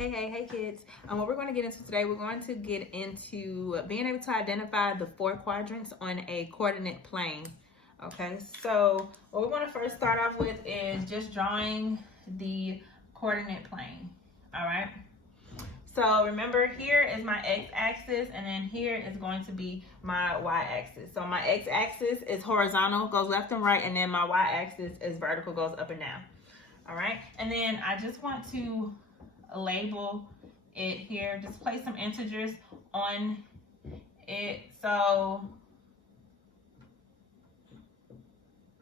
Hey kids. What we're going to get into today, we're going to get into being able to identify the 4 quadrants on a coordinate plane. Okay, so what we're going to first start off with is just drawing the coordinate plane. All right. So remember, here is my x-axis, and then here is going to be my y-axis. So my x-axis is horizontal, goes left and right, and then my y-axis is vertical, goes up and down. All right, and then I just want to label it here. Just place some integers on it. So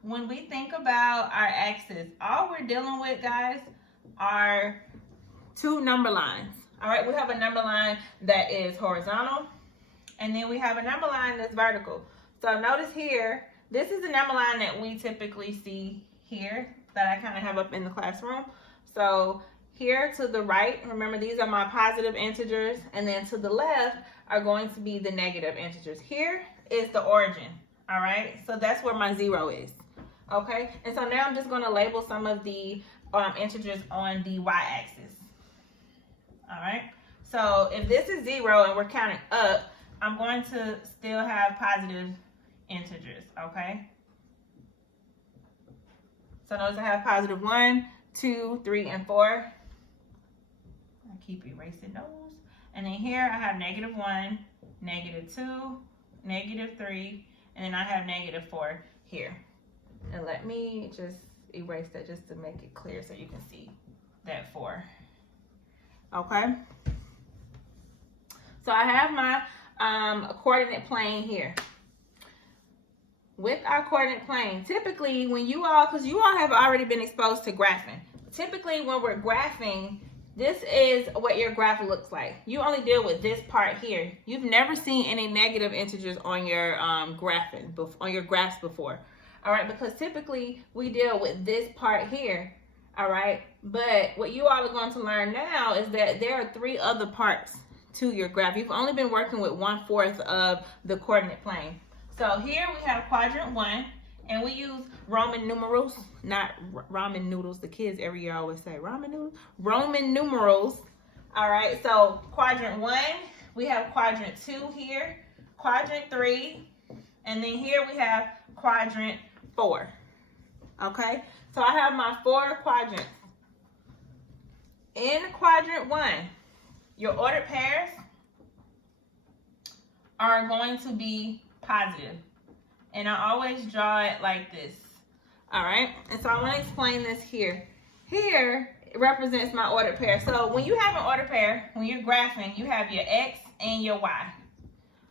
when we think about our axis, all we're dealing with, guys, are 2 number lines. All right, we have a number line that is horizontal, and then we have a number line that's vertical. So notice here, this is the number line that we typically see here that I kind of have up in the classroom. So here to the right, remember these are my positive integers, and then to the left are going to be the negative integers. Here is the origin, all right? So that's where my 0 is, okay? And so now I'm just going to label some of the integers on the y-axis. All right, so if this is 0 and we're counting up, I'm going to still have positive integers, okay? So notice I have positive 1, 2, 3, and 4. I keep erasing those. And then here I have negative 1, negative 2, negative 3, and then I have negative 4 here. And let me just erase that just to make it clear so you can see that 4. Okay, so I have my coordinate plane here. With our coordinate plane, typically when you all, because you all have already been exposed to graphing, typically when we're graphing, this is what your graph looks like. You only deal with this part here. You've never seen any negative integers on your graphs before. All right, because typically we deal with this part here. All right, but what you all are going to learn now is that there are 3 other parts to your graph. You've only been working with 1/4 of the coordinate plane. So here we have quadrant 1, and we use Roman numerals, not ramen noodles. The kids every year always say ramen noodles. Roman numerals. All right, so quadrant 1, we have quadrant 2 here, quadrant 3, and then here we have quadrant 4. Okay, so I have my 4 quadrants. In quadrant 1, your ordered pairs are going to be positive. And I always draw it like this. All right, and so I want to explain this here. Here, it represents my ordered pair. So when you have an ordered pair, when you're graphing, you have your X and your Y.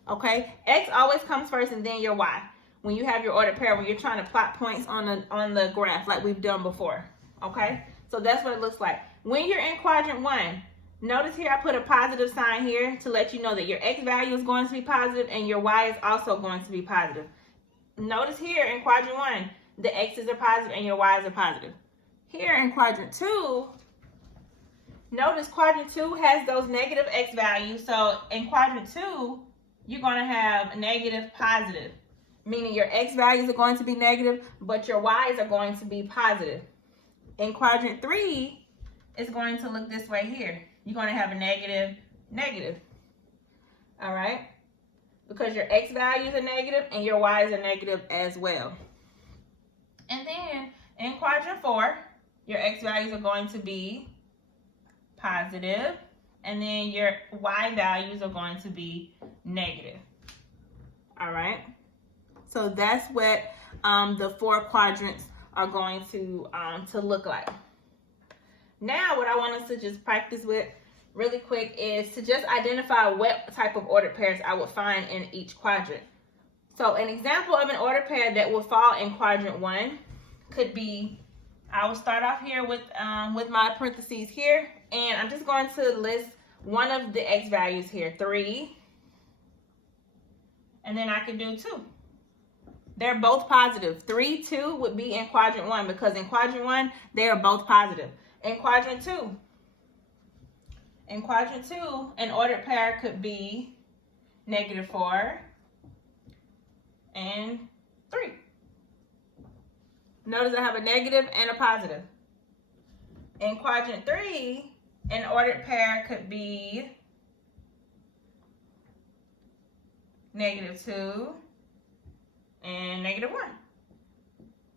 Okay, X always comes first and then your Y. When you have your ordered pair, when you're trying to plot points on the graph like we've done before, okay? So that's what it looks like. When you're in quadrant 1, notice here I put a positive sign here to let you know that your X value is going to be positive and your Y is also going to be positive. Notice here in quadrant 1, the X's are positive and your Y's are positive. Here in quadrant 2, notice quadrant 2 has those negative X values. So in quadrant 2, you're going to have negative positive, meaning your X values are going to be negative, but your Y's are going to be positive. In quadrant 3, it's going to look this way here. You're going to have a negative, negative. All right? Because your X values are negative and your Y's are negative as well. And then in quadrant 4, your X values are going to be positive, and then your Y values are going to be negative. All right? So that's what the 4 quadrants are going to look like. Now what I want us to just practice with really quick is to just identify what type of ordered pairs I would find in each quadrant. So an example of an ordered pair that will fall in quadrant 1 could be, I will start off here with my parentheses here, and I'm just going to list one of the X values here, 3, and then I can do 2. They're both positive. 3, 2 would be in quadrant 1 because in quadrant 1, they are both positive. In quadrant 2, an ordered pair could be -4 and 3. Notice I have a negative and a positive. In quadrant 3, an ordered pair could be -2 and -1.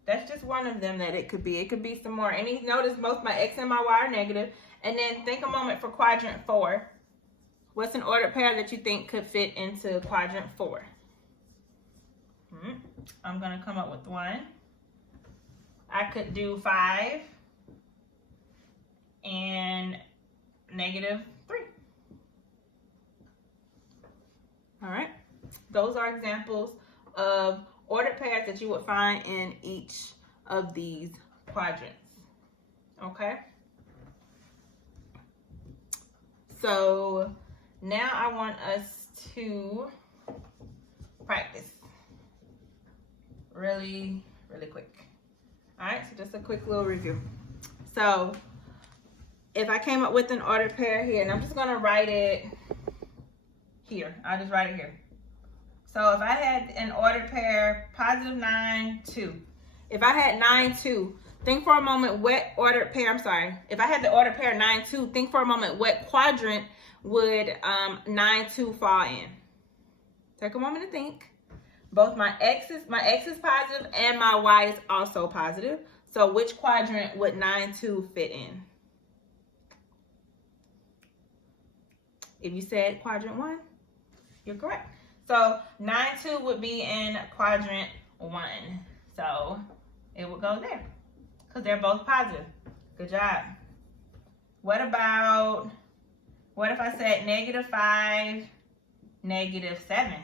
That's just one of them that it could be. It could be some more. And notice both my X and my Y are negative. And then think a moment for quadrant 4. What's an ordered pair that you think could fit into quadrant 4? I'm going to come up with one. I could do 5 and -3. All right. Those are examples of ordered pairs that you would find in each of these quadrants. Okay. So now I want us to practice really quick. All right, so just a quick little review. So if I came up with an ordered pair here, and I'm just gonna write it here. I'll just write it here. So if I had an ordered pair, +9, 2. If I had 9, 2, think for a moment what ordered pair, if I had the ordered pair 9, 2, think for a moment what quadrant would 9, 2 fall in. Take a moment to think. Both my X is positive and my Y is also positive. So which quadrant would 9, 2 fit in? If you said quadrant 1, you're correct. So 9, 2 would be in quadrant 1. So it would go there because they're both positive. Good job. What if I said -5, -7?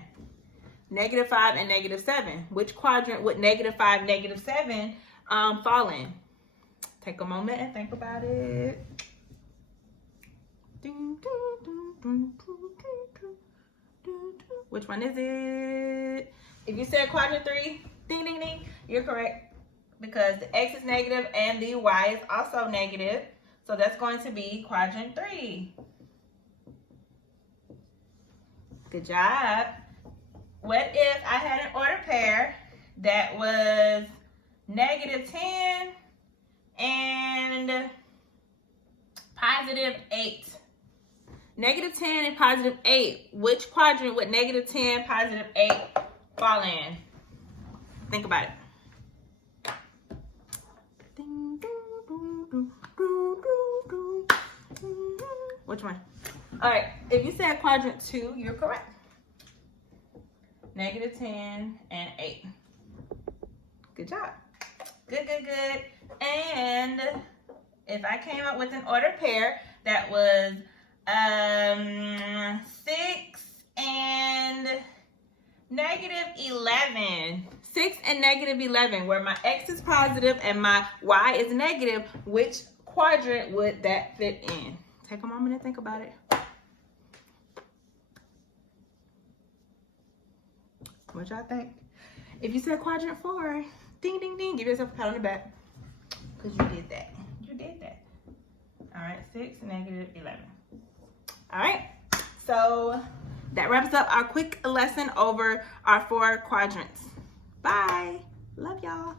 -5 and -7. Which quadrant would -5, -7 fall in? Take a moment and think about it. Which one is it? If you said quadrant 3, ding, ding, ding, you're correct. Because the X is negative and the Y is also negative. So that's going to be quadrant 3. Good job. What if I had an ordered pair that was -10 and +8? -10 and +8. Which quadrant would -10, +8 fall in? Think about it. Which one? All right. If you said quadrant 2, you're correct. -10 and 8. Good job. Good. And if I came up with an ordered pair that was 6 and -11. 6 and -11, where my X is positive and my Y is negative, which quadrant would that fit in? Take a moment and think about it. What y'all think? If you said quadrant 4, ding, ding, ding, give yourself a pat on the back. Because you did that. You did that. All right, 6 and -11. All right, so that wraps up our quick lesson over our 4 quadrants. Bye. Love y'all.